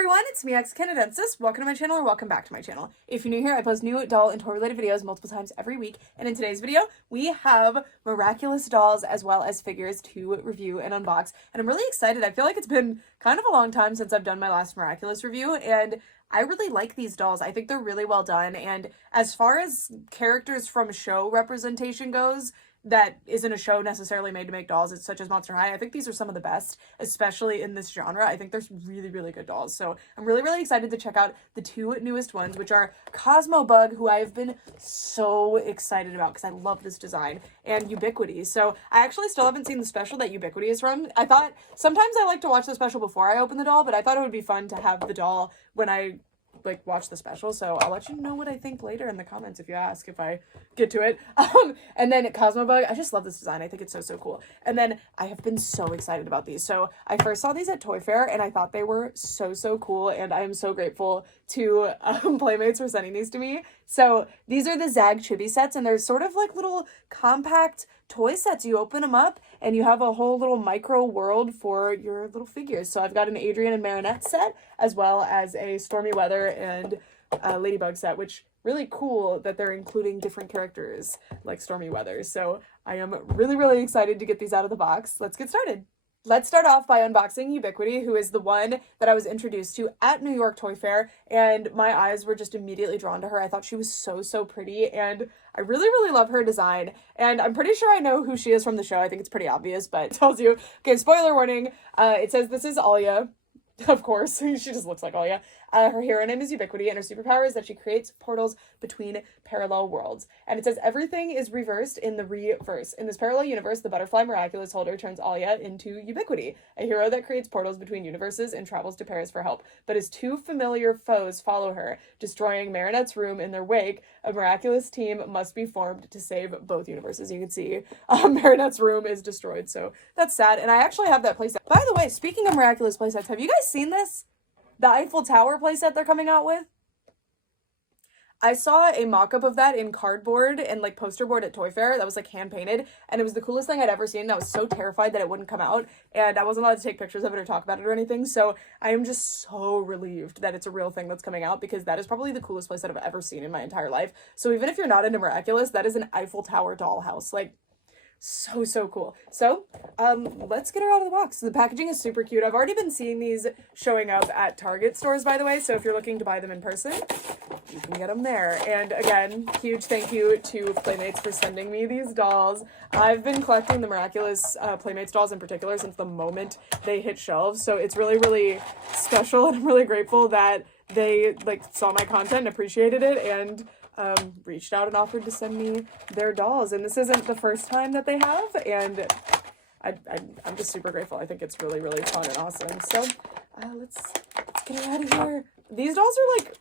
everyone, it's me, Xcanadensis. Welcome to my channel, or welcome back to my channel. If you're new here, I post new doll and toy related videos multiple times every week, and in today's video, we have Miraculous dolls as well as figures to review and unbox, and I'm really excited. I feel like it's been kind of a long time since I've done my last Miraculous review, and I really like these dolls. I think they're really well done, and as far as characters from show representation goes, that isn't a show necessarily made to make dolls, it's such as Monster High, I think these are some of the best, especially in this genre. I think they're really, really good dolls. So I'm really, really excited to check out the two newest ones, which are COSMOBUG, who I've been so excited about because I love this design, and Ubiquity. So I actually still haven't seen the special that Ubiquity is from. I thought, sometimes I like to watch the special before I open the doll, but I thought it would be fun to have the doll when I watch the special, so I'll let you know what I think later in the comments if you ask, if I get to it. And then COSMOBUG, I just love this design. I think it's so cool. And then I have been so excited about these. So I first saw these at Toy Fair and I thought they were so cool, and I am so grateful to Playmates for sending these to me. So these are the ZAG Chibi sets, and they're sort of like little compact toy sets. You open them up and you have a whole little micro world for your little figures. So I've got an Adrien and Marinette set, as well as a Stormy Weather and Ladybug set, which really cool that they're including different characters like Stormy Weather. So I am really excited to get these out of the box. Let's get started. Let's start off by unboxing Ubiquity, who is the one that I was introduced to at New York Toy Fair, and my eyes were just immediately drawn to her. I thought she was so pretty, and I really love her design, and I'm pretty sure I know who she is from the show. I think it's pretty obvious, but it tells you. Okay, spoiler warning. It says this is Alia. Of course, she just looks like Alia. Her hero name is Ubiquity, and her superpower is that she creates portals between parallel worlds. And it says everything is reversed in the reverse. In this parallel universe, the butterfly Miraculous holder turns Alia into Ubiquity, a hero that creates portals between universes and travels to Paris for help. But as two familiar foes follow her, destroying Marinette's room in their wake, a miraculous team must be formed to save both universes. You can see Marinette's room is destroyed, so that's sad. And I actually have that playset. By the way, speaking of Miraculous playsets, have you guys seen this? The Eiffel Tower playset they're coming out with? I saw a mock-up of that in cardboard and like poster board at Toy Fair that was like hand painted, and it was the coolest thing I'd ever seen. I was so terrified that it wouldn't come out, and I wasn't allowed to take pictures of it or talk about it or anything, so I am just so relieved that it's a real thing that's coming out, because that is probably the coolest playset I've ever seen in my entire life. So even if you're not into Miraculous, that is an Eiffel Tower dollhouse. Like, so cool. So let's get her out of the box. The packaging is super cute. I've already been seeing these showing up at Target stores, by the way, so if you're looking to buy them in person, you can get them there. And again, huge thank you to Playmates for sending me these dolls. I've been collecting the Miraculous Playmates dolls in particular since the moment they hit shelves, so it's really special, and I'm really grateful that they like saw my content and appreciated it and reached out and offered to send me their dolls. And this isn't the first time that they have, and I'm just super grateful. I think it's really fun and awesome. So let's get her out of here. These dolls are like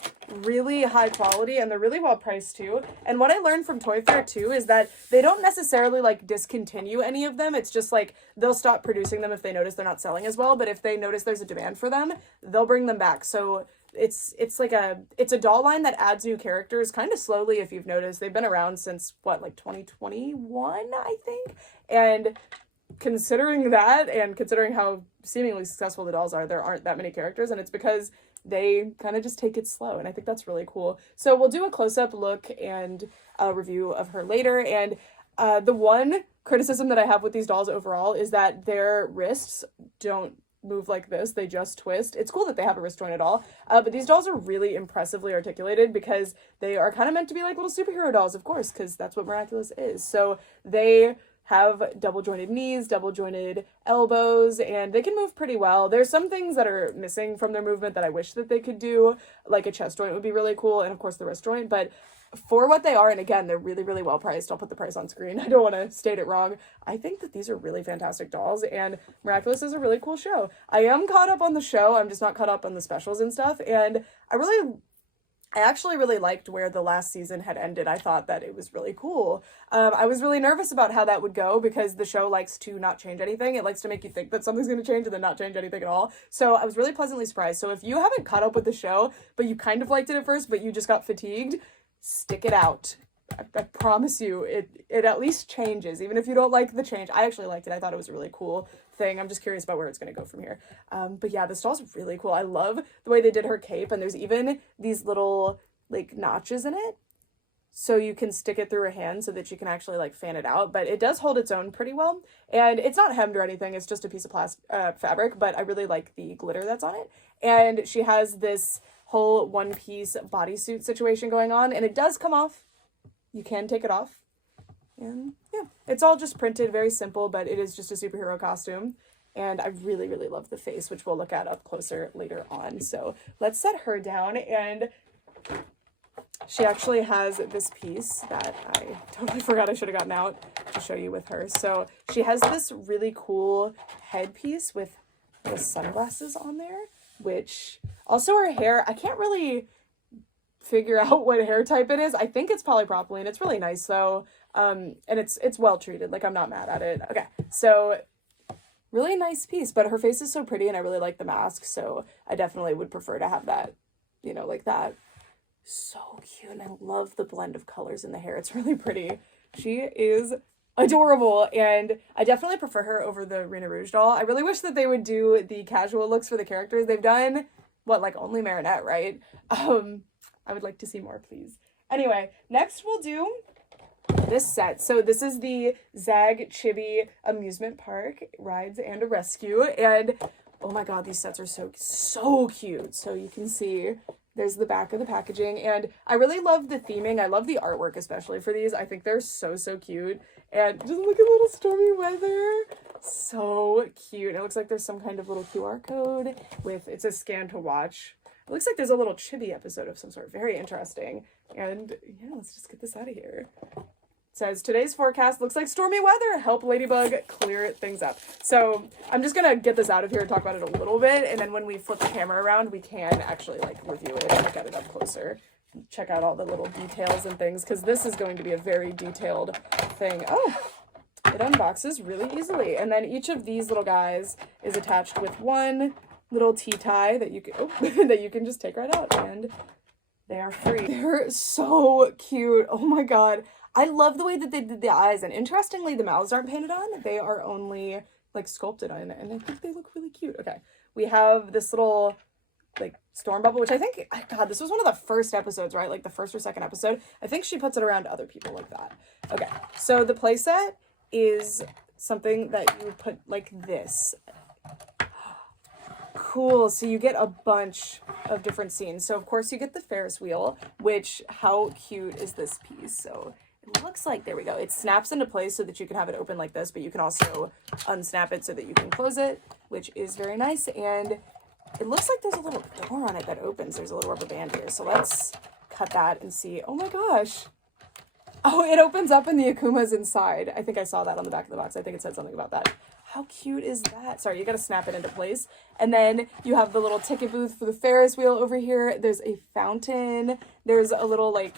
really high quality, and they're really well priced too. And what I learned from Toy Fair too is that they don't necessarily like discontinue any of them. It's just like they'll stop producing them if they notice they're not selling as well, but if they notice there's a demand for them, they'll bring them back. So it's a doll line that adds new characters kind of slowly. If you've noticed, they've been around since what, like 2021, I think. And considering that, and considering how seemingly successful the dolls are, there aren't that many characters, and it's because they kind of just take it slow, and I think that's really cool. So we'll do a close-up look and a review of her later. And the one criticism that I have with these dolls overall is that their wrists don't move like this, they just twist. It's cool that they have a wrist joint at all, but these dolls are really impressively articulated because they are kind of meant to be like little superhero dolls, of course, because that's what Miraculous is. So they have double jointed knees, double jointed elbows, and they can move pretty well. There's some things that are missing from their movement that I wish that they could do, like a chest joint would be really cool, and of course the wrist joint, but for what they are, and again, they're really well priced. I'll put the price on screen. I don't want to state it wrong. I think that these are really fantastic dolls, and Miraculous is a really cool show. I am caught up on the show. I'm just not caught up on the specials and stuff, and I actually really liked where the last season had ended. I thought that it was really cool. I was really nervous about how that would go because the show likes to not change anything. It likes to make you think that something's going to change and then not change anything at all. So I was really pleasantly surprised. So if you haven't caught up with the show, but you kind of liked it at first, but you just got fatigued, stick it out. I promise you, it at least changes, even if you don't like the change. I actually liked it. I thought it was a really cool thing. I'm just curious about where it's going to go from here. But yeah, this doll's really cool. I love the way they did her cape, and there's even these little like notches in it, so you can stick it through her hand so that you can actually like fan it out. But it does hold its own pretty well, and it's not hemmed or anything. It's just a piece of fabric, but I really like the glitter that's on it. And she has this whole one-piece bodysuit situation going on, and it does come off. You can take it off. And yeah, it's all just printed, very simple, but it is just a superhero costume. And I really, really love the face, which we'll look at up closer later on. So let's set her down. And she actually has this piece that I totally forgot I should have gotten out to show you with her. So she has this really cool headpiece with the sunglasses on there, which also her hair, I can't really figure out what hair type it is. I think it's polypropylene. It's really nice though. And it's well treated. Like, I'm not mad at it. Okay, so really nice piece, but her face is so pretty and I really like the mask, so I definitely would prefer to have that, you know, like that. So cute, and I love the blend of colors in the hair. It's really pretty. She is adorable, and I definitely prefer her over the Rena Rouge doll. I really wish that they would do the casual looks for the characters. They've done, what, like only Marinette, right? I would like to see more, please. Anyway, next we'll do this set. So this is the ZAG Chibi Amusement Park Rides and a Rescue, and oh my god, these sets are so cute. So you can see there's the back of the packaging, and I really love the theming. I love the artwork, especially for these. I think they're so cute. And just look at little Stormy weather. So cute. It looks like there's some kind of little QR code with, it says scan to watch. It looks like there's a little Chibi episode of some sort. Very interesting. And yeah, let's just get this out of here. Says today's forecast looks like stormy weather. Help Ladybug clear things up. So I'm just gonna get this out of here and talk about it a little bit, and then when we flip the camera around, we can actually like review it and look at it up closer. Check out all the little details and things, because this is going to be a very detailed thing. Oh, it unboxes really easily, and then each of these little guys is attached with one little tea tie that you can that you can just take right out, and they are free. They're so cute. Oh my god. I love the way that they did the eyes, and interestingly, the mouths aren't painted on. They are only, like, sculpted on, and I think they look really cute. Okay, we have this little, like, storm bubble, which I think, god, this was one of the first episodes, right? Like, the first or second episode. I think she puts it around other people like that. Okay, so the playset is something that you would put like this. Cool, so you get a bunch of different scenes. So, of course, you get the Ferris wheel, which, how cute is this piece? So it looks like, there we go, it snaps into place so that you can have it open like this, but you can also unsnap it so that you can close it, which is very nice. And it looks like there's a little door on it that opens. There's a little rubber band here, so let's cut that and see. Oh my gosh, oh, it opens up and the Akuma's inside. I think I saw that on the back of the box. I think it said something about that. How cute is that? Sorry, you gotta snap it into place. And then you have the little ticket booth for the Ferris wheel over here. There's a fountain. There's a little, like,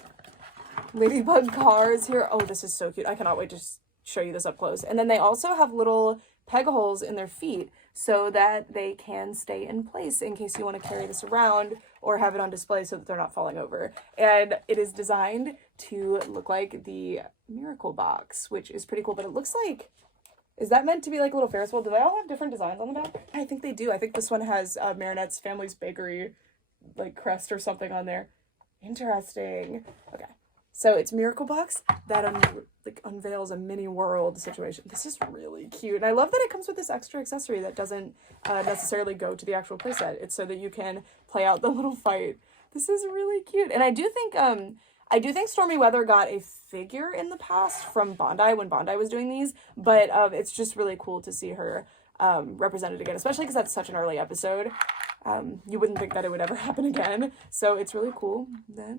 Ladybug cars here. Oh, this is so cute. I cannot wait to show you this up close. And then they also have little peg holes in their feet so that they can stay in place in case you want to carry this around or have it on display so that they're not falling over. And it is designed to look like the Miracle box, which is pretty cool, but it looks like, is that meant to be like a little Ferris wheel? Do they all have different designs on the back? I think they do. I think this one has Marinette's Family's Bakery, like, crest or something on there. Interesting. Okay. So it's Miracle Box that unveils a mini world situation. This is really cute. And I love that it comes with this extra accessory that doesn't necessarily go to the actual playset. It's so that you can play out the little fight. This is really cute. And I do think Stormy Weather got a figure in the past from Bondi when Bondi was doing these, but it's just really cool to see her represented again, especially because that's such an early episode. You wouldn't think that it would ever happen again. So it's really cool that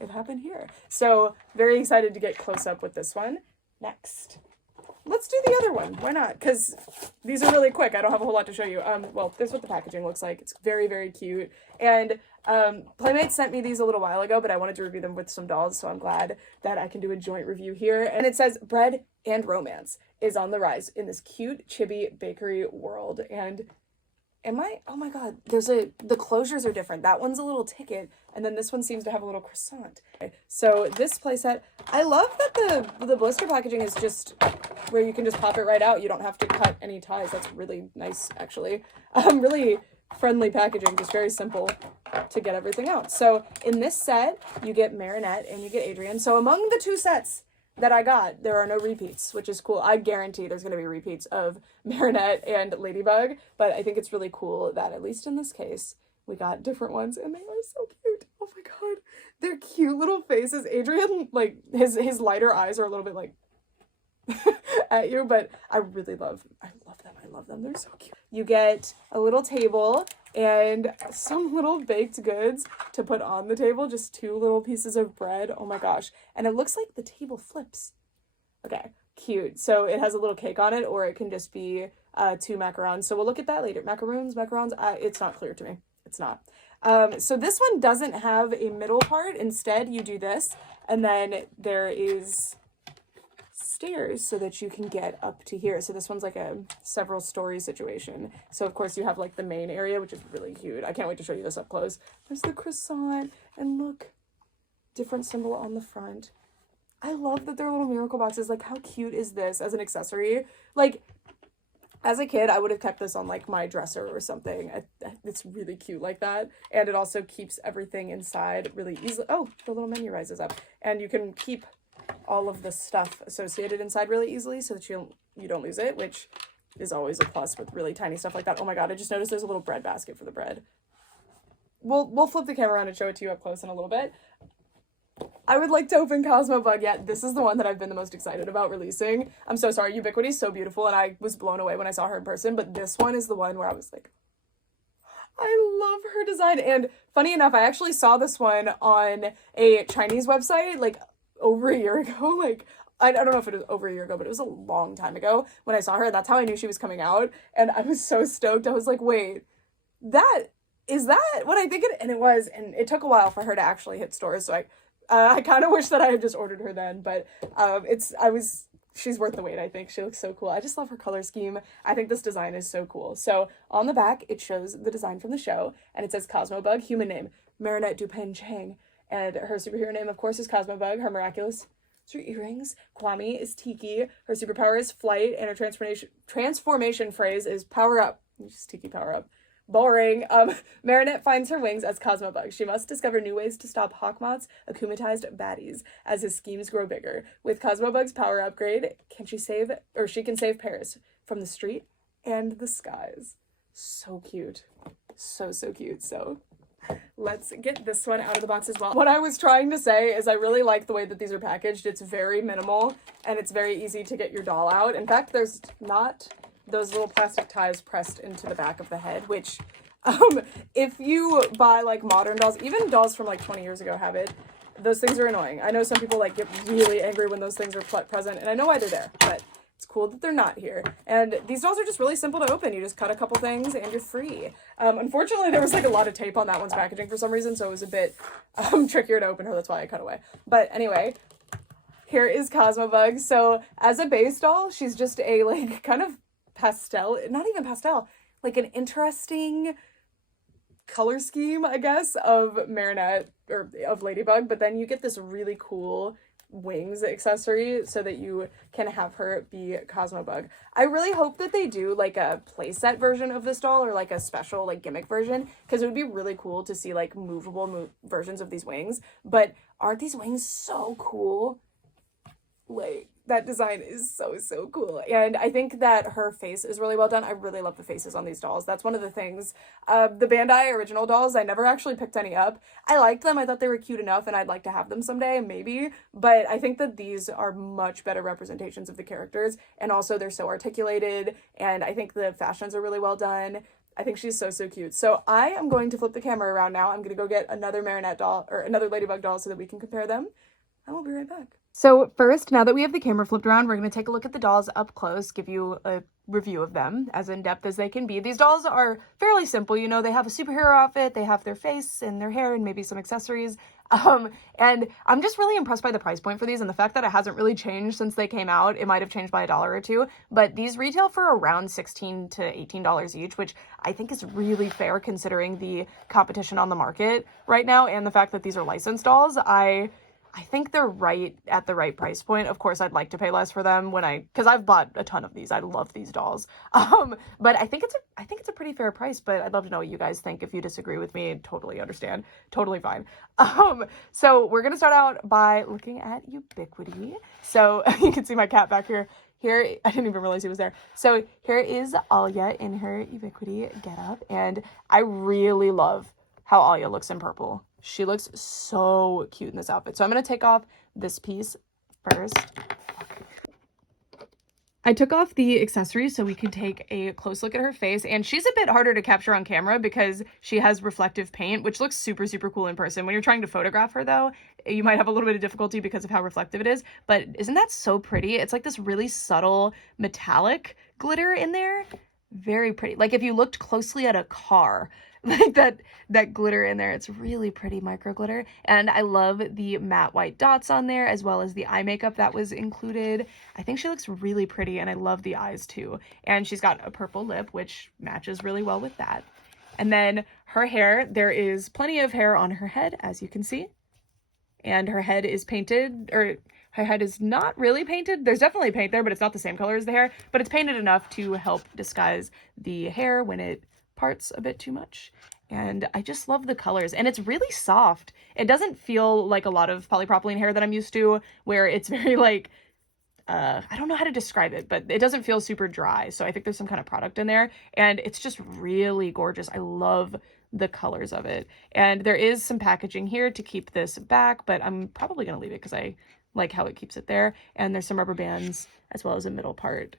it happened here. So very excited to get close up with this one. Next, let's do the other one. Why not? Because these are really quick. I don't have a whole lot to show you. Well, this is what the packaging looks like. It's very, very cute. And Playmates sent me these a little while ago, but I wanted to review them with some dolls, so I'm glad that I can do a joint review here. And it says bread and romance is on the rise in this cute chibi bakery world. And oh my god, the closures are different. That one's a little ticket, and then this one seems to have a little croissant. Okay, so this playset, I love that the blister packaging is just where you can just pop it right out. You don't have to cut any ties. That's really nice, actually. Really friendly packaging, just very simple to get everything out. So in this set, you get Marinette and you get Adrien. So among the two sets that I got, there are no repeats, which is cool. I guarantee there's going to be repeats of Marinette and Ladybug, but I think it's really cool that, at least in this case, we got different ones, and they are so cute. Oh my god. They're cute little faces. Adrien, like, his lighter eyes are a little bit, like, at you, but I love them. They're so cute. You get a little table and some little baked goods to put on the table, just 2 little pieces of bread. Oh my gosh. And it looks like the table flips. Okay, cute. So it has a little cake on it, or it can just be 2 macarons. So we'll look at that later. Macarons, it's not clear to me. It's not. So this one doesn't have a middle part. Instead, you do this, and then there is stairs so that you can get up to here. So this one's like a several story situation. So of course you have like the main area, which is really cute. I can't wait to show you this up close. There's the croissant, and look, different symbol on the front. I love that they're little miracle boxes. Like, how cute is this as an accessory? Like, as a kid, I would have kept this on like my dresser or something. It's really cute like that. And it also keeps everything inside really easily. Oh, the little menu rises up, and you can keep all of the stuff associated inside really easily so that you don't lose it, which is always a plus with really tiny stuff like that. Oh my god, I just noticed there's a little bread basket for the bread. We'll flip the camera around and show it to you up close in a little bit. I would like to open COSMOBUG. Yeah, this is the one that I've been the most excited about releasing. I'm so sorry, Ubiquity is so beautiful, and I was blown away when I saw her in person, but this one is the one where I was like, I love her design. And funny enough, I actually saw this one on a Chinese website, like, over a year ago. Like, I don't know if it was over a year ago, but it was a long time ago when I saw her. That's how I knew she was coming out, and I was so stoked. I was like, wait, is that what I think it? And it was, and it took a while for her to actually hit stores, so I kind of wish that I had just ordered her then, but she's worth the wait, I think. She looks so cool. I just love her color scheme. I think this design is so cool. So on the back, it shows the design from the show, and it says COSMOBUG, human name, Marinette Dupin Chang. And her superhero name, of course, is COSMOBUG. Her miraculous earrings. Kwame is Tiki. Her superpower is flight, and her transformation phrase is power up. Just Tiki power up. Boring. Marinette finds her wings as COSMOBUG. She must discover new ways to stop Hawkmoth's akumatized baddies as his schemes grow bigger. With COSMOBUG's power upgrade, she can save Paris from the street and the skies. So cute. So cute. So let's get this one out of the box as well. What I was trying to say is I really like the way that these are packaged. It's very minimal, and it's very easy to get your doll out. In fact, there's not those little plastic ties pressed into the back of the head, which if you buy like modern dolls, even dolls from like 20 years ago have it, those things are annoying. I know some people like get really angry when those things are present, and I know why they're there, but it's cool that they're not here. And these dolls are just really simple to open. You just cut a couple things and you're free. Unfortunately, there was like a lot of tape on that one's packaging for some reason, so it was a bit trickier to open her. That's why I cut away. But anyway, here is COSMOBUG. So as a base doll, she's just a like kind of pastel, not even pastel, like an interesting color scheme, I guess, of Marinette or of Ladybug, but then you get this really cool wings accessory so that you can have her be COSMOBUG. I really hope that they do like a playset version of this doll, or like a special like gimmick version, because it would be really cool to see like movable versions of these wings. But aren't these wings so cool? Like, that design is so cool. And I think that her face is really well done. I really love the faces on these dolls. That's one of the things. The Bandai original dolls, I never actually picked any up. I liked them. I thought they were cute enough, and I'd like to have them someday, maybe. But I think that these are much better representations of the characters, and also they're so articulated, and I think the fashions are really well done. I think she's so cute. So I am going to flip the camera around now. I'm going to go get another Marinette doll, or another Ladybug doll, so that we can compare them, and we'll be right back. So first, now that we have the camera flipped around, we're going to take a look at the dolls up close, give you a review of them as in-depth as they can be. These dolls are fairly simple. You know, they have a superhero outfit, they have their face and their hair and maybe some accessories. And I'm just really impressed by the price point for these and the fact that it hasn't really changed since they came out. It might have changed by $1 or $2, but these retail for around $16 to $18 each, which I think is really fair considering the competition on the market right now and the fact that these are licensed dolls. I think they're right at the right price point. Of course, I'd like to pay less for them because I've bought a ton of these. I love these dolls. But I think it's a pretty fair price, but I'd love to know what you guys think. If you disagree with me, totally understand. Totally fine. So we're going to start out by looking at Ubiquity. So you can see my cat back here. Here, I didn't even realize he was there. So here is Alia in her Ubiquity getup, and I really love how Alia looks in purple. She looks so cute in this outfit. So I'm going to take off this piece first. I took off the accessories so we could take a close look at her face, and she's a bit harder to capture on camera because she has reflective paint, which looks super, super cool in person. When you're trying to photograph her though, you might have a little bit of difficulty because of how reflective it is, but isn't that so pretty? It's like this really subtle metallic glitter in there. Very pretty. Like if you looked closely at a car, like that glitter in there, it's really pretty micro glitter. And I love the matte white dots on there as well as the eye makeup that was included. I think she looks really pretty, and I love the eyes too. And she's got a purple lip, which matches really well with that. And then her hair, there is plenty of hair on her head, as you can see. And her head is painted, or her head is not really painted. There's definitely paint there, but it's not the same color as the hair, but it's painted enough to help disguise the hair when it parts a bit too much. And I just love the colors, and it's really soft. It doesn't feel like a lot of polypropylene hair that I'm used to, where it's very like I don't know how to describe it, but it doesn't feel super dry. So I think there's some kind of product in there, and it's just really gorgeous. I love the colors of it. And there is some packaging here to keep this back, but I'm probably gonna leave it because I like how it keeps it there. And there's some rubber bands as well as a middle part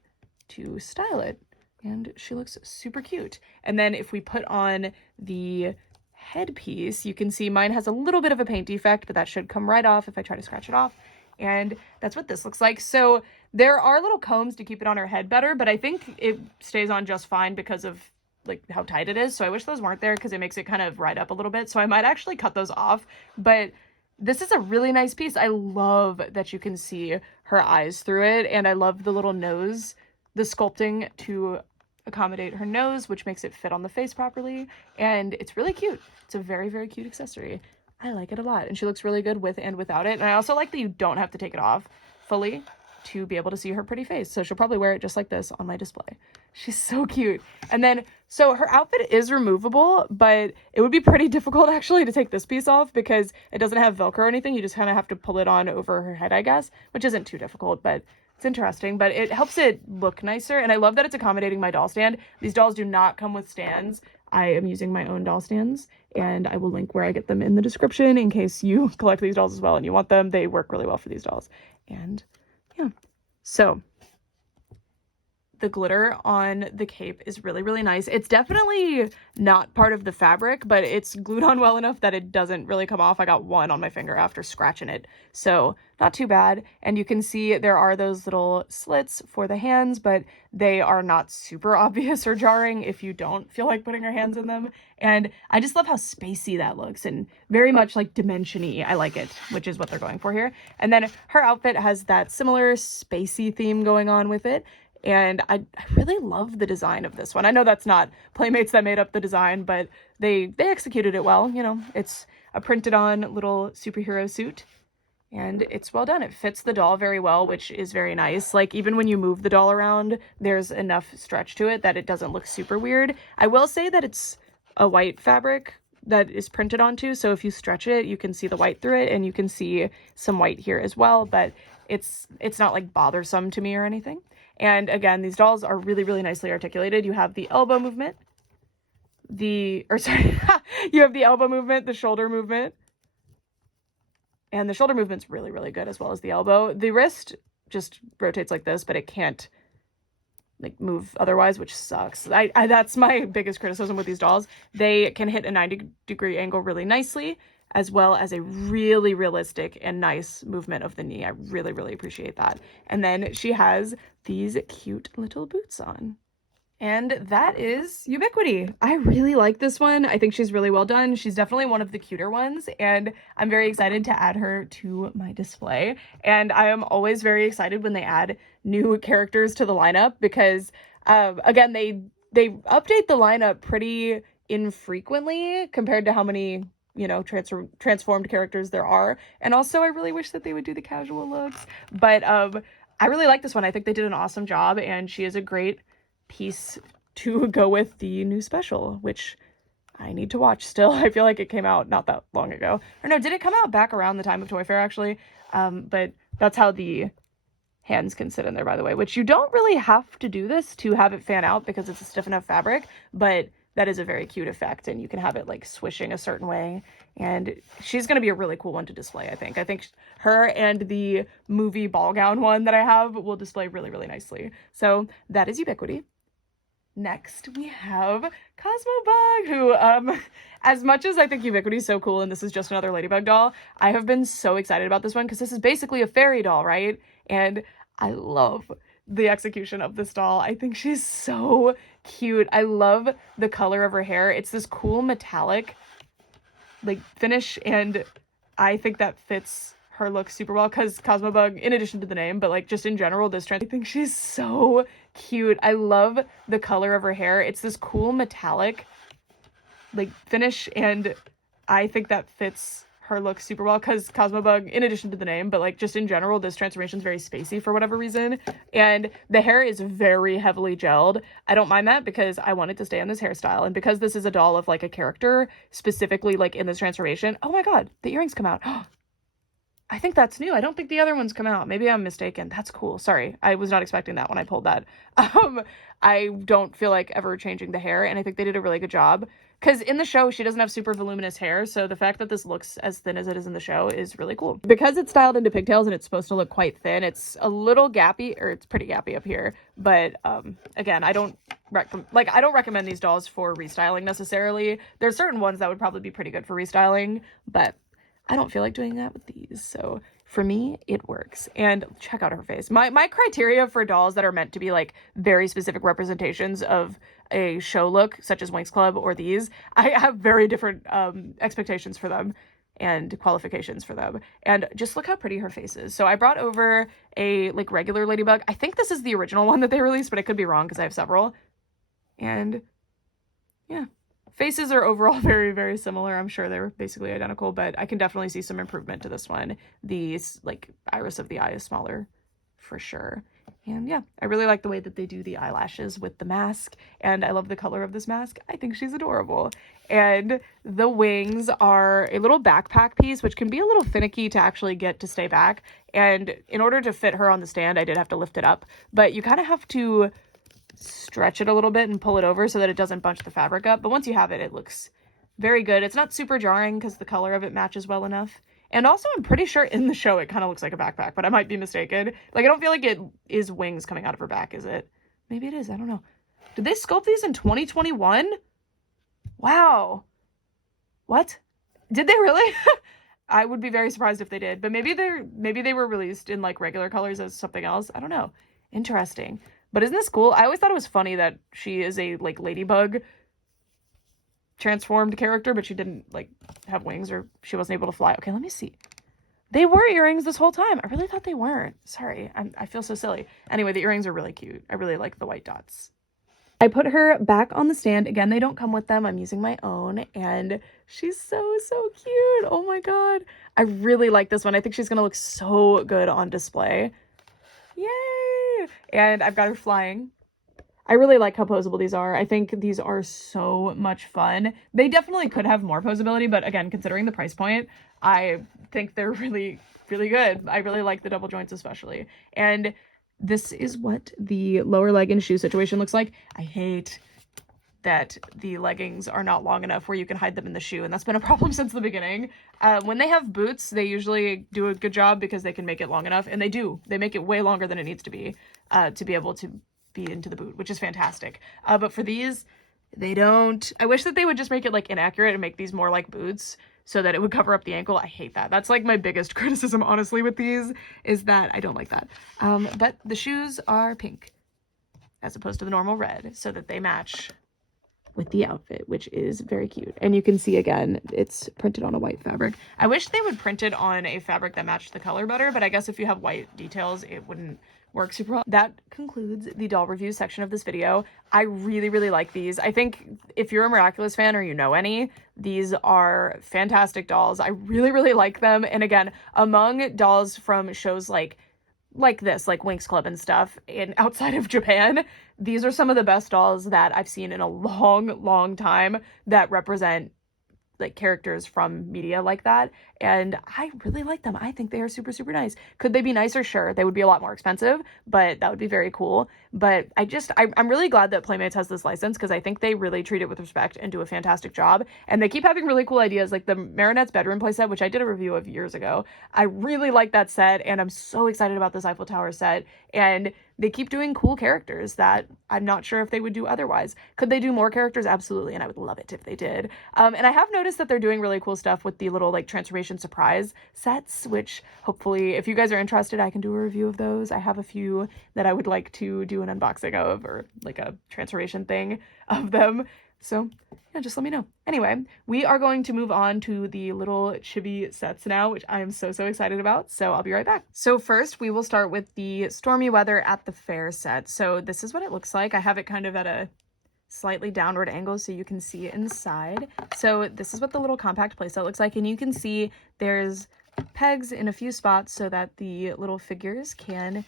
to style it. And she looks super cute. And then if we put on the headpiece, you can see mine has a little bit of a paint defect, but that should come right off if I try to scratch it off. And that's what this looks like. So there are little combs to keep it on her head better, but I think it stays on just fine because of like how tight it is. So I wish those weren't there because it makes it kind of ride up a little bit. So I might actually cut those off, but this is a really nice piece. I love that you can see her eyes through it, and I love the little nose, the sculpting to accommodate her nose, which makes it fit on the face properly, and it's really cute. It's a very, very cute accessory. I like it a lot, and she looks really good with and without it. And I also like that you don't have to take it off fully to be able to see her pretty face. So she'll probably wear it just like this on my display. She's so cute. And then, so her outfit is removable, but it would be pretty difficult actually to take this piece off because it doesn't have Velcro or anything. You just kind of have to pull it on over her head, I guess, which isn't too difficult, but it's interesting, but it helps it look nicer. And I love that it's accommodating my doll stand. These dolls do not come with stands. I am using my own doll stands, and I will link where I get them in the description in case you collect these dolls as well and you want them. They work really well for these dolls. And yeah, so the glitter on the cape is really, really nice. It's definitely not part of the fabric, but it's glued on well enough that it doesn't really come off. I got one on my finger after scratching it, so not too bad. And you can see there are those little slits for the hands, but they are not super obvious or jarring if you don't feel like putting your hands in them. And I just love how spacey that looks and very much like dimension-y. I like it, which is what they're going for here. And then her outfit has that similar spacey theme going on with it. And I really love the design of this one. I know that's not Playmates that made up the design, but they executed it well. You know, it's a printed on little superhero suit, and it's well done. It fits the doll very well, which is very nice. Like, even when you move the doll around, there's enough stretch to it that it doesn't look super weird. I will say that it's a white fabric that is printed onto, so if you stretch it, you can see the white through it, and you can see some white here as well, but it's not like bothersome to me or anything. And again, these dolls are really, really nicely articulated. You have the elbow movement, you have the elbow movement, the shoulder movement, and the shoulder movement's really, really good, as well as the elbow. The wrist just rotates like this, but it can't like move otherwise, which sucks. That's my biggest criticism with these dolls. They can hit a 90-degree angle really nicely, as well as a really realistic and nice movement of the knee. I really, really appreciate that. And then she has these cute little boots on. And that is Ubiquity. I really like this one. I think she's really well done. She's definitely one of the cuter ones, and I'm very excited to add her to my display. And I am always very excited when they add new characters to the lineup because, again, they update the lineup pretty infrequently compared to how many, you know, transformed characters there are. And also, I really wish that they would do the casual looks. But I really like this one. I think they did an awesome job, and she is a great piece to go with the new special, which I need to watch still. I feel like it came out not that long ago. Or no, did it come out back around the time of Toy Fair, actually? But that's how the hands can sit in there, by the way, which you don't really have to do this to have it fan out because it's a stiff enough fabric, but that is a very cute effect, and you can have it like swishing a certain way, and she's going to be a really cool one to display, I think. I think her and the movie ball gown one that I have will display really, really nicely. So that is Ubiquity. Next, we have COSMOBUG, who, as much as I think Ubiquity is so cool and this is just another Ladybug doll, I have been so excited about this one because this is basically a fairy doll, right? And I love the execution of this doll. I think she's so cute. I love the color of her hair. It's this cool metallic, like, finish, and I think that fits her look super well because COSMOBUG, in addition to the name, but like just in general, this trend, I think she's so cute. I love the color of her hair. It's this cool metallic, like, finish, and I think that fits her look super well because COSMOBUG, in addition to the name, but like just in general, this transformation is very spacey for whatever reason, and the hair is very heavily gelled. I don't mind that because I want it to stay on this hairstyle, and because this is a doll of like a character specifically like in this transformation. Oh my god, the earrings come out. I think that's new. I don't think the other ones come out. Maybe I'm mistaken. That's cool. Sorry. I was not expecting that when I pulled that. I don't feel like ever changing the hair, and I think they did a really good job. Because in the show, she doesn't have super voluminous hair, so the fact that this looks as thin as it is in the show is really cool. Because it's styled into pigtails and it's supposed to look quite thin, it's a little gappy, or it's pretty gappy up here. But again, I don't recommend these dolls for restyling necessarily. There's certain ones that would probably be pretty good for restyling, but I don't feel like doing that with these. So for me, it works. And check out her face. My criteria for dolls that are meant to be like very specific representations of a show look, such as Winx Club or these, I have very different expectations for them and qualifications for them. And just look how pretty her face is. So I brought over a like regular Ladybug. I think this is the original one that they released, but I could be wrong because I have several. And yeah. Faces are overall very, very similar. I'm sure they're basically identical, but I can definitely see some improvement to this one. The, like, iris of the eye is smaller for sure. And yeah, I really like the way that they do the eyelashes with the mask, and I love the color of this mask. I think she's adorable. And the wings are a little backpack piece, which can be a little finicky to actually get to stay back. And in order to fit her on the stand, I did have to lift it up, but you kind of have to stretch it a little bit and pull it over so that it doesn't bunch the fabric up. But once you have it, it looks very good. It's not super jarring because the color of it matches well enough. And also, I'm pretty sure in the show it kind of looks like a backpack, but I might be mistaken. Like, I don't feel like it is wings coming out of her back, is it? Maybe it is. I don't know. Did they sculpt these in 2021? Wow. What? Did they really? I would be very surprised if they did, but maybe they were released in like regular colors as something else. I don't know. Interesting. But isn't this cool? I always thought it was funny that she is a, like, Ladybug transformed character, but she didn't, like, have wings, or she wasn't able to fly. Okay, let me see. They were earrings this whole time. I really thought they weren't. Sorry, I feel so silly. Anyway, the earrings are really cute. I really like the white dots. I put her back on the stand. Again, they don't come with them. I'm using my own, and she's so, so cute. Oh my god. I really like this one. I think she's gonna look so good on display. Yay! And I've got her flying. I really like how posable these are. I think these are so much fun. They definitely could have more posability, but again, considering the price point, I think they're really, really good. I really like the double joints especially. And this is what the lower leg and shoe situation looks like. I hate that the leggings are not long enough where you can hide them in the shoe, and that's been a problem since the beginning. When they have boots, they usually do a good job because they can make it long enough, and they do. They make it way longer than it needs to be able to be into the boot, which is fantastic. But for these, they don't. I wish that they would just make it like inaccurate and make these more like boots so that it would cover up the ankle. I hate that. That's like my biggest criticism, honestly, with these, is that I don't like that. But the shoes are pink as opposed to the normal red, so that they match with the outfit, which is very cute. And you can see, again, it's printed on a white fabric. I wish they would print it on a fabric that matched the color better, but I guess if you have white details, it wouldn't work super well. That concludes the doll review section of this video. I really, really like these. I think if you're a Miraculous fan or you know any, these are fantastic dolls. I really, really like them. And again, among dolls from shows like this, like Winx Club and stuff, and outside of Japan, these are some of the best dolls that I've seen in a long, long time that represent like characters from media like that, and I really like them. I think they are super, super nice. Could they be nicer? Sure, they would be a lot more expensive, but that would be very cool. But I'm really glad that Playmates has this license, because I think they really treat it with respect and do a fantastic job, and they keep having really cool ideas, like the Marinette's bedroom playset, which I did a review of years ago. I really like that set, and I'm so excited about this Eiffel Tower set, and they keep doing cool characters that I'm not sure if they would do otherwise. Could they do more characters? Absolutely, and I would love it if they did. And I have noticed that they're doing really cool stuff with the little like transformation surprise sets, which hopefully, if you guys are interested, I can do a review of those. I have a few that I would like to do an unboxing of, or like a transformation thing of them. So yeah, just let me know. Anyway, we are going to move on to the little chibi sets now, which I am so, so excited about. So I'll be right back. So first we will start with the Stormy Weather at the Fair set. So this is what it looks like. I have it kind of at a slightly downward angle so you can see inside. So this is what the little compact playset looks like. And you can see there's pegs in a few spots so that the little figures can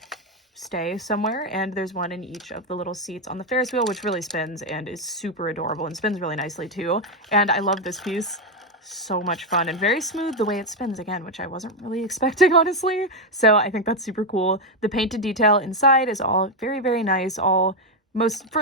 stay somewhere, and there's one in each of the little seats on the Ferris wheel, which really spins and is super adorable and spins really nicely too. And I love this piece. So much fun and very smooth the way it spins, again, which I wasn't really expecting, honestly. So I think that's super cool. The painted detail inside is all very, very nice, for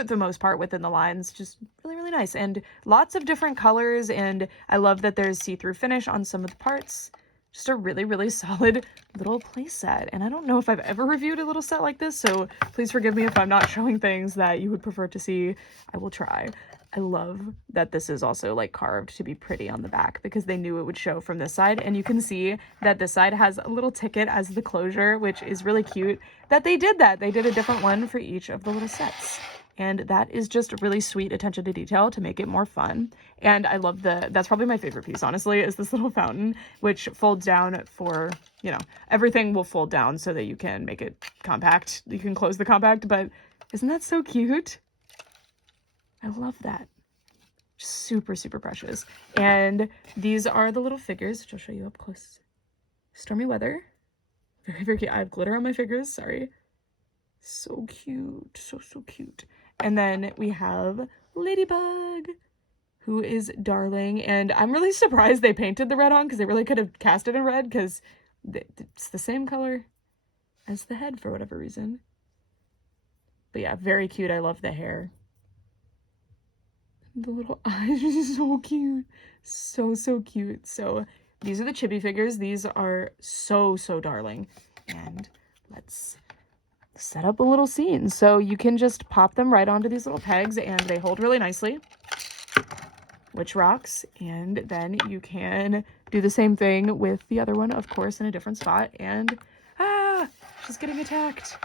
the most part within the lines, just really, really nice, and lots of different colors. And I love that there's see-through finish on some of the parts. Just a really, really solid little play set. And I don't know if I've ever reviewed a little set like this, so please forgive me if I'm not showing things that you would prefer to see. I will try. I love that this is also like carved to be pretty on the back, because they knew it would show from this side. And you can see that this side has a little ticket as the closure, which is really cute that they did that. They did a different one for each of the little sets. And that is just really sweet attention to detail to make it more fun. And I love that's probably my favorite piece, honestly, is this little fountain, which folds down for, you know, everything will fold down so that you can make it compact. You can close the compact, but isn't that so cute? I love that. Super, super precious. And these are the little figures, which I'll show you up close. Stormy Weather. Very, very cute. I have glitter on my fingers, sorry. So cute. So, so cute. And then we have Ladybug, who is darling. And I'm really surprised they painted the red on, because they really could have cast it in red, because it's the same color as the head for whatever reason. But yeah, very cute. I love the hair. The little eyes are so cute. So, so cute. So these are the chibi figures. These are so, so darling. And let's set up a little scene. So you can just pop them right onto these little pegs, and they hold really nicely, which rocks. And then you can do the same thing with the other one, of course, in a different spot. And she's getting attacked,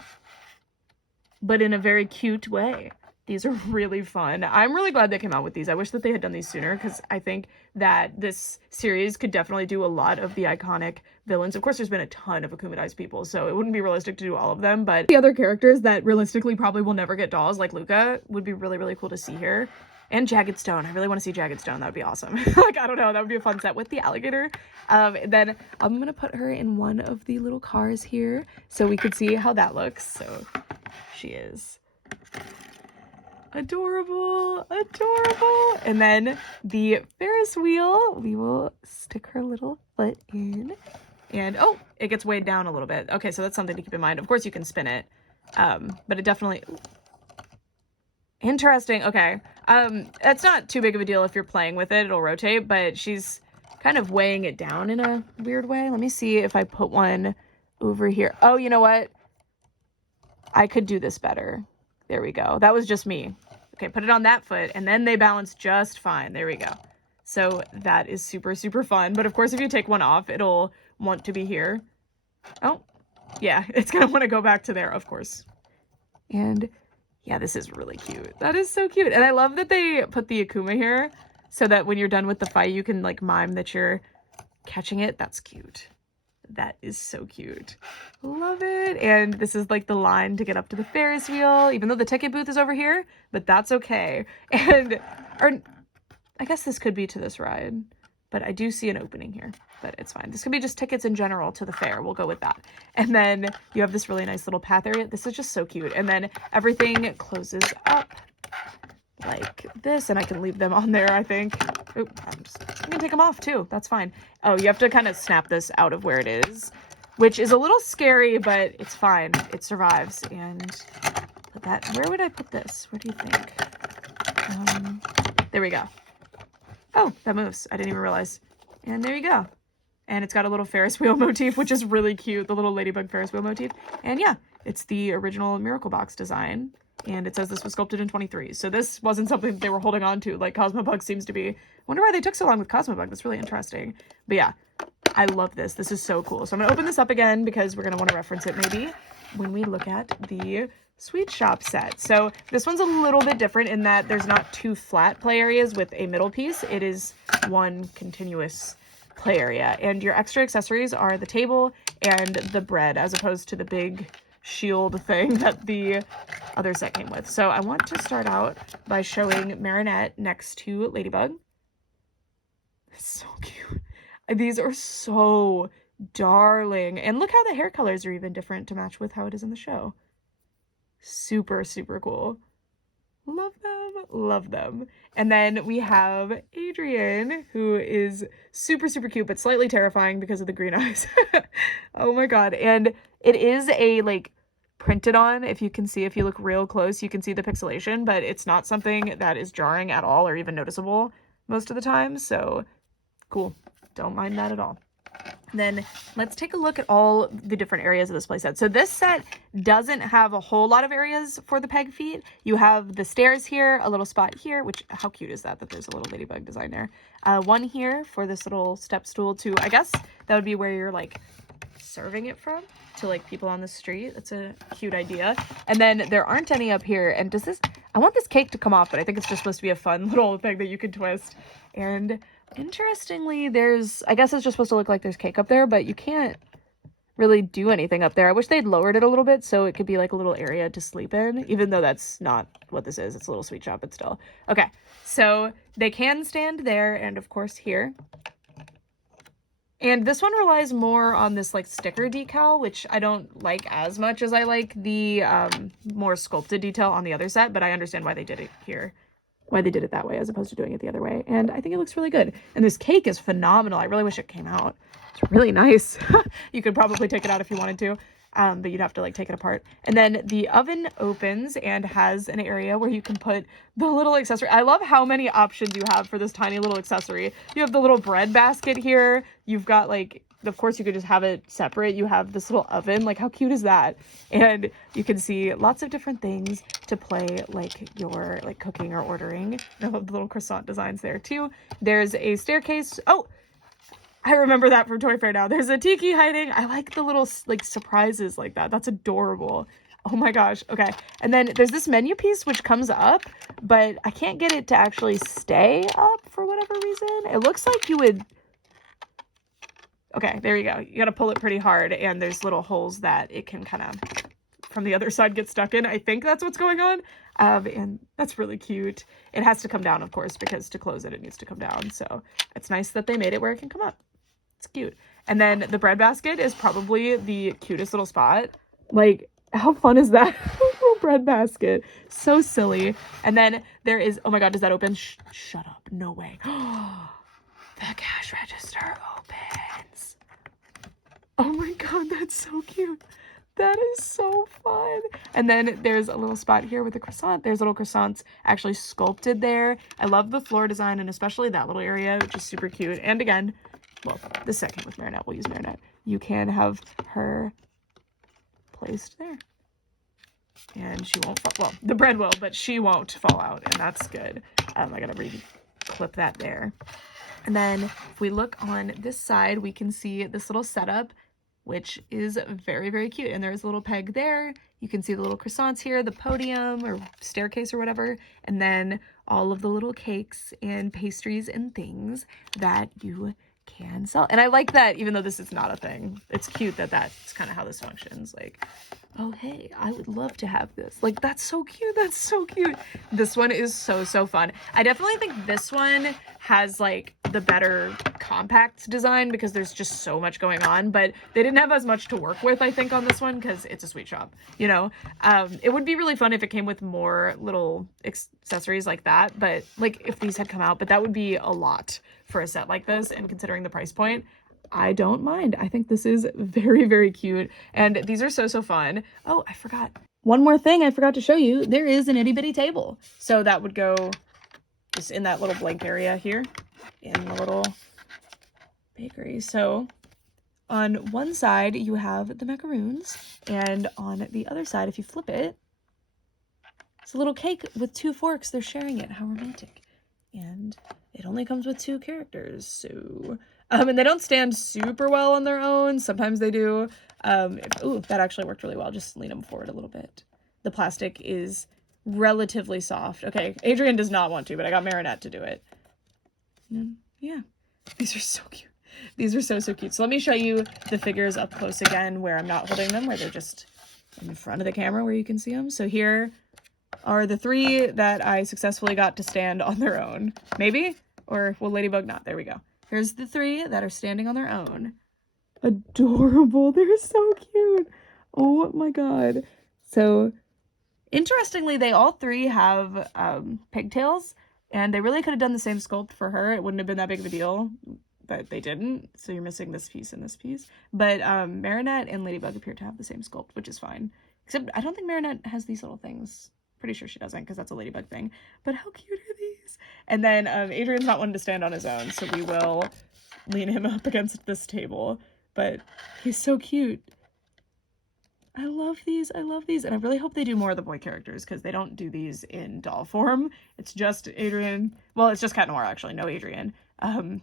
but in a very cute way. These are really fun. I'm really glad they came out with these. I wish that they had done these sooner, because I think that this series could definitely do a lot of the iconic villains. Of course, there's been a ton of Akumatized people, so it wouldn't be realistic to do all of them, but the other characters that realistically probably will never get dolls, like Luca, would be really, really cool to see here. And Jagged Stone. I really want to see Jagged Stone. That would be awesome. Like, I don't know. That would be a fun set with the alligator. Then I'm going to put her in one of the little cars here so we could see how that looks. So she is adorable, adorable. And then the Ferris wheel, we will stick her little foot in, and oh, it gets weighed down a little bit. Okay, so that's something to keep in mind. Of course you can spin it, but it definitely, interesting. Okay, it's not too big of a deal if you're playing with it, it'll rotate, but she's kind of weighing it down in a weird way. Let me see if I put one over here. Oh, you know what, I could do this better. There we go. That was just me. Okay, put it on that foot, and then they balance just fine. There we go. So that is super, super fun. But of course, if you take one off, it'll want to be here. Oh, yeah, it's gonna want to go back to there, of course. And yeah, this is really cute. That is so cute. And I love that they put the Akuma here so that when you're done with the fight, you can like mime that you're catching it. That's cute. That is so cute. Love it. And this is like the line to get up to the Ferris wheel, even though the ticket booth is over here, but that's okay. And, or I guess this could be to this ride, but I do see an opening here, but it's fine. This could be just tickets in general to the fair. We'll go with that. And then you have this really nice little path area. This is just so cute. And then everything closes up like this, and I can leave them on there, I think. Oop, I'm gonna take them off too. That's fine. Oh, you have to kind of snap this out of where it is, which is a little scary, but it's fine. It survives. And put that, where would I put this? Where do you think? There we go. Oh, that moves. I didn't even realize. And there you go. And it's got a little Ferris wheel motif, which is really cute. The little ladybug Ferris wheel motif. And yeah, it's the original Miracle Box design. And it says this was sculpted in 23. So this wasn't something that they were holding on to like COSMOBUG seems to be. I wonder why they took so long with COSMOBUG. That's really interesting. But yeah, I love this. This is so cool. So I'm going to open this up again because we're going to want to reference it maybe when we look at the Sweet Shop set. So this one's a little bit different in that there's not two flat play areas with a middle piece. It is one continuous play area. And your extra accessories are the table and the bread as opposed to the big shield thing that the other set came with. So I want to start out by showing Marinette next to Ladybug. It's so cute. These are so darling. And look how the hair colors are even different to match with how it is in the show. Super, super cool. Love them. Love them. And then we have Adrien, who is super, super cute, but slightly terrifying because of the green eyes. Oh my god. And it is a, like, printed on. If you can see, if you look real close, you can see the pixelation, but it's not something that is jarring at all or even noticeable most of the time. So cool. Don't mind that at all. Then let's take a look at all the different areas of this playset. So this set doesn't have a whole lot of areas for the peg feet. You have the stairs here, a little spot here, which how cute is that there's a little ladybug design there. One here for this little step stool too. I guess that would be where you're like serving it from to like people on the street. That's a cute idea. And then there aren't any up here. And does this, I want this cake to come off, but I think it's just supposed to be a fun little thing that you can twist. And interestingly, there's, I guess it's just supposed to look like there's cake up there, but you can't really do anything up there. I wish they'd lowered it a little bit so it could be like a little area to sleep in, even though that's not what this is. It's a little sweet shop, but still. Okay, so they can stand there and of course here. And this one relies more on this like sticker decal, which I don't like as much as I like the more sculpted detail on the other set, but I understand why they did it here. Why they did it that way as opposed to doing it the other way. And I think it looks really good. And this cake is phenomenal. I really wish it came out. It's really nice. You could probably take it out if you wanted to, but you'd have to like take it apart. And then the oven opens and has an area where you can put the little accessory. I love how many options you have for this tiny little accessory. You have the little bread basket here. You've got like, of course you could just have it separate. You have this little oven. Like how cute is that? And you can see lots of different things to play like your like cooking or ordering. I love the little croissant designs there too. There's a staircase. Oh, I remember that from Toy Fair now. There's a tiki hiding. I like the little like surprises like that. That's adorable. Oh my gosh. Okay. And then there's this menu piece which comes up, but I can't get it to actually stay up for whatever reason. It looks like you would... Okay, there you go. You got to pull it pretty hard, and there's little holes that it can kind of, from the other side, get stuck in. I think that's what's going on, and that's really cute. It has to come down, of course, because to close it, it needs to come down, so it's nice that they made it where it can come up. It's cute. And then the bread basket is probably the cutest little spot. Like, how fun is that? Little bread basket. So silly. And then there is, oh my god, does that open? Shut up. No way. The cash register opens. Oh my god, that's so cute. That is so fun. And then there's a little spot here with the croissant. There's little croissants actually sculpted there. I love the floor design and especially that little area, which is super cute. And again, well, the second with Marinette, we'll use Marinette. You can have her placed there. And she won't fall. Well, the bread will, but she won't fall out. And that's good. I gotta re-clip that there. And then if we look on this side, we can see this little setup, which is very, very cute. And there's a little peg there. You can see the little croissants here, the podium or staircase or whatever, and then all of the little cakes and pastries and things that you can sell. And I like that, even though this is not a thing, it's cute that that's kind of how this functions. Like, oh, hey, I would love to have this. Like, that's so cute. That's so cute. This one is so, so fun. I definitely think this one has like the better compact design because there's just so much going on, but they didn't have as much to work with, I think, on this one because it's a sweet shop, you know? It would be really fun if it came with more little accessories like that, but like if these had come out, but that would be a lot for a set like this, and considering the price point, I don't mind. I think this is very, very cute. And these are so, so fun. Oh, I forgot. One more thing I forgot to show you. There is an itty bitty table. So that would go just in that little blank area here in the little bakery. So on one side, you have the macaroons. And on the other side, if you flip it, it's a little cake with 2 forks. They're sharing it. How romantic. And it only comes with 2 characters. So... and they don't stand super well on their own. Sometimes they do. Ooh, that actually worked really well. Just lean them forward a little bit. The plastic is relatively soft. Okay, Adrien does not want to, but I got Marinette to do it. And yeah, these are so cute. These are so, so cute. So let me show you the figures up close again where I'm not holding them, where they're just in front of the camera where you can see them. So here are the 3 that I successfully got to stand on their own. Maybe? Or will Ladybug not? There we go. Here's the 3 that are standing on their own. Adorable. They're so cute. Oh my god. So, interestingly, they all 3 have pigtails, and they really could have done the same sculpt for her. It wouldn't have been that big of a deal, but they didn't. So you're missing this piece and this piece. But Marinette and Ladybug appear to have the same sculpt, which is fine. Except I don't think Marinette has these little things. Pretty sure she doesn't, because that's a Ladybug thing. But how cute are these? And then Adrien's not one to stand on his own, so we will lean him up against this table. But he's so cute. I love these. I love these. And I really hope they do more of the boy characters, because they don't do these in doll form. It's just Adrien. Well, it's just Cat Noir, actually. No Adrien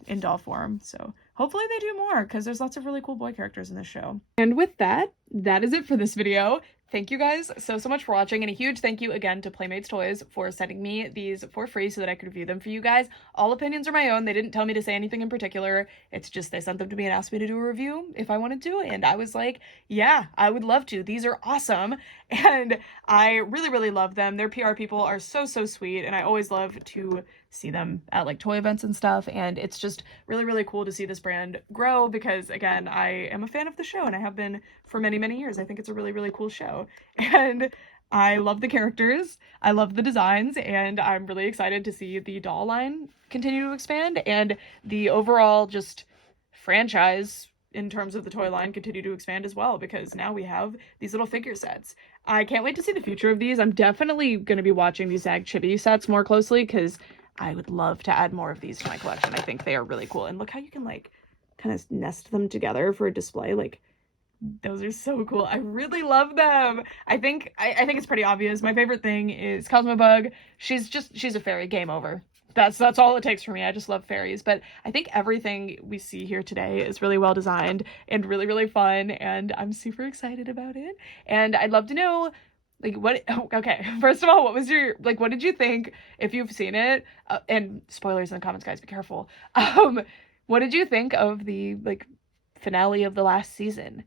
in doll form. So hopefully they do more, because there's lots of really cool boy characters in this show. And with that, that is it for this video. Thank you guys so, so much for watching, and a huge thank you again to Playmates Toys for sending me these for free so that I could review them for you guys. All opinions are my own. They didn't tell me to say anything in particular. It's just they sent them to me and asked me to do a review if I wanted to, and I was like, yeah, I would love to. These are awesome, and I really, really love them. Their PR people are so, so sweet, and I always love to see them at like toy events and stuff, and it's just really, really cool to see this brand grow because, again, I am a fan of the show, and I have been for many, many years. I think it's a really, really cool show, and I love the characters, I love the designs, and I'm really excited to see the doll line continue to expand and the overall just franchise in terms of the toy line continue to expand as well, because now we have these little figure sets. I can't wait to see the future of these. I'm definitely going to be watching these ZAG Chibi sets more closely because I would love to add more of these to my collection. I think they are really cool. And look how you can like kind of nest them together for a display. Like, those are so cool. I really love them. I think it's pretty obvious. My favorite thing is COSMOBUG. She's a fairy. Game over. That's all it takes for me. I just love fairies. But I think everything we see here today is really well designed and really, really fun, and I'm super excited about it. And I'd love to know, like, what, okay, first of all, what was your, like, what did you think if you've seen it? And spoilers in the comments, guys, be careful. What did you think of the, like, finale of the last season?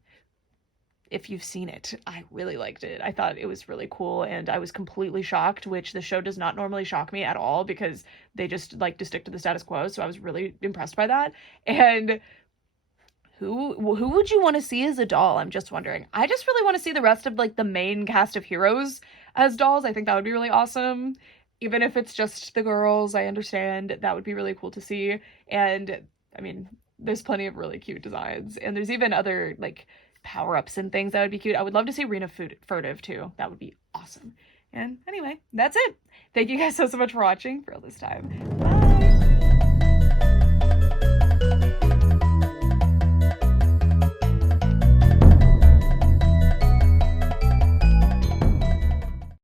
If you've seen it, I really liked it. I thought it was really cool, and I was completely shocked, which the show does not normally shock me at all because they just like to stick to the status quo, so I was really impressed by that. And who would you want to see as a doll? I'm just wondering. I just really want to see the rest of like the main cast of heroes as dolls. I think that would be really awesome. Even if it's just the girls, I understand. That would be really cool to see. And I mean, there's plenty of really cute designs, and there's even other like power-ups and things that would be cute. I would love to see Rena Furtive too. That would be awesome. And anyway, that's it. Thank you guys so much for watching for all this time. Bye.